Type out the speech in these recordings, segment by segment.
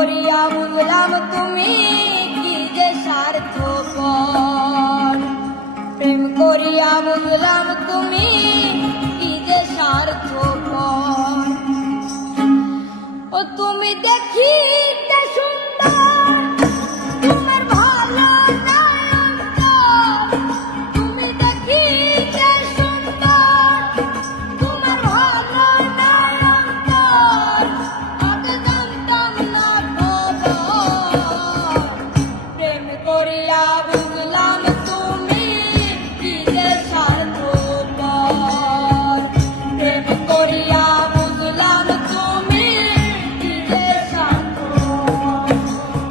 করিয়া বুঝলাম তুমি কি যে স্বার্থপর, প্রেম করিয়া বুঝলাম তুমি কি যে স্বার্থপর। ও তুমি দেখিতে সুন্দর, তোমার ভালো নাই অন্তর। তুমি দেখিতে সুন্দর, তোমার ভালো নাই অন্তর। আগে জানতাম না খবর, প্রেম করিয়া বুঝলাম তুমি কি যে স্বার্থপর। প্রেম করিয়া বুঝলাম তুমি কি যে স্বার্থপর।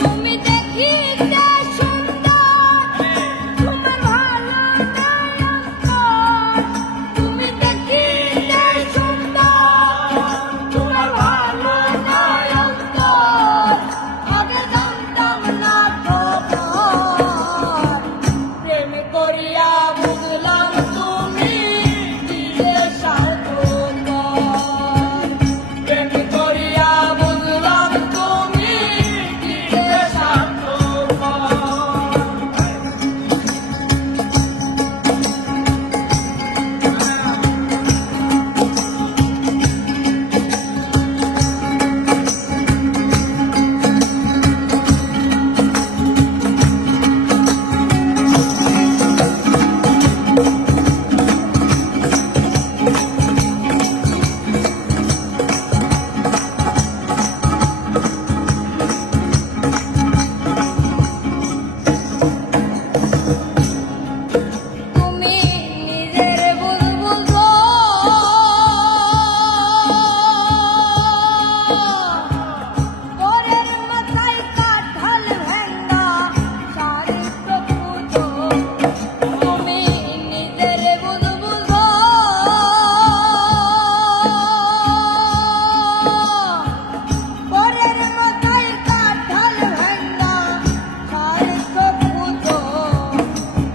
তুমি দেখিতে সুন্দর, তোমার ভালো নাই অন্তর। তুমি দেখিতে সুন্দর, তোমার ভালো নাই অন্তর। আগে জানতাম না খবর, প্রেম করিয়া বুঝলাম তুমি কি যে স্বার্থপর। প্রেম করিয়া বুঝলাম তুমি কি যে স্বার্থপর। তুমি নিজের ভুল বুঝো, পরের মাথায় কাঁঠাল ভেঙ্গা চারিত্র পুজো। তুমি নিজের ভুল বুঝো, পরের মাথায় কাঁঠাল ভেঙ্গা চারিত্র পুজো।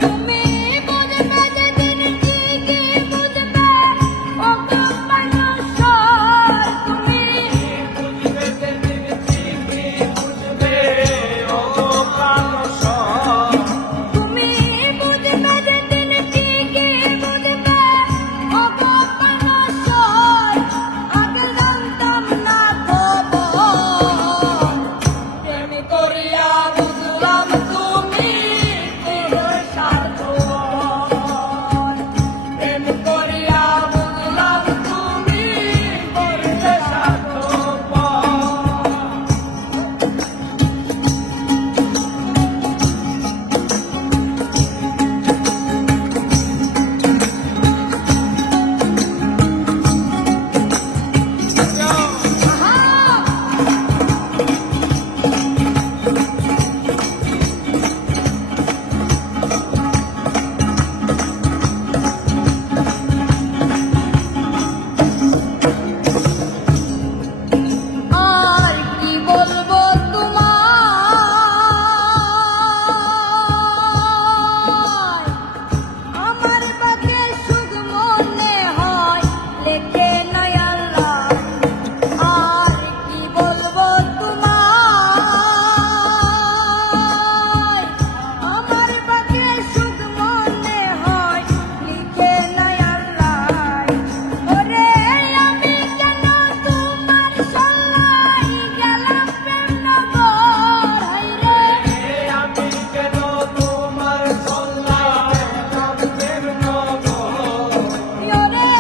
তুমি বুঝবে যেদিন ঠিকই বুঝবে ও গো মানুষর। তুমি বুঝবে যেদিন ঠিকই বুঝবে ও প্রাণসর। তুমি বুঝবে যেদিন ঠিকই বুঝবে ও গো মানুষর। আগে জানতাম না খবর, প্রেম করিয়া বুঝলাম তুমি কি যে স্বার্থপর। প্রেম করিয়া বুঝলাম তুমি কি যে স্বার্থপর। আর কি বলবো তোমায়, আমার বাকে সুখ মনে হয় লেখে নাই আল্লাহ। আর কি বলবো তোমায়, আমার বাকে সুখ মনে হয় লিখে নাই আল্লাহ। ওরে আমি কেন তোমার সল্লাই গেলাম প্রেম নগর। হায়রে আমি কেন তোমার সল্লায় গেলাম প্রেম নগর। ওরে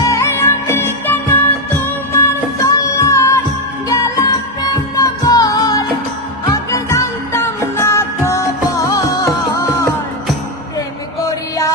আমি কেন তোমার সল্লাই গেলাম প্রেম নগর। আগে জানতাম না খবর, প্রেম করিয়া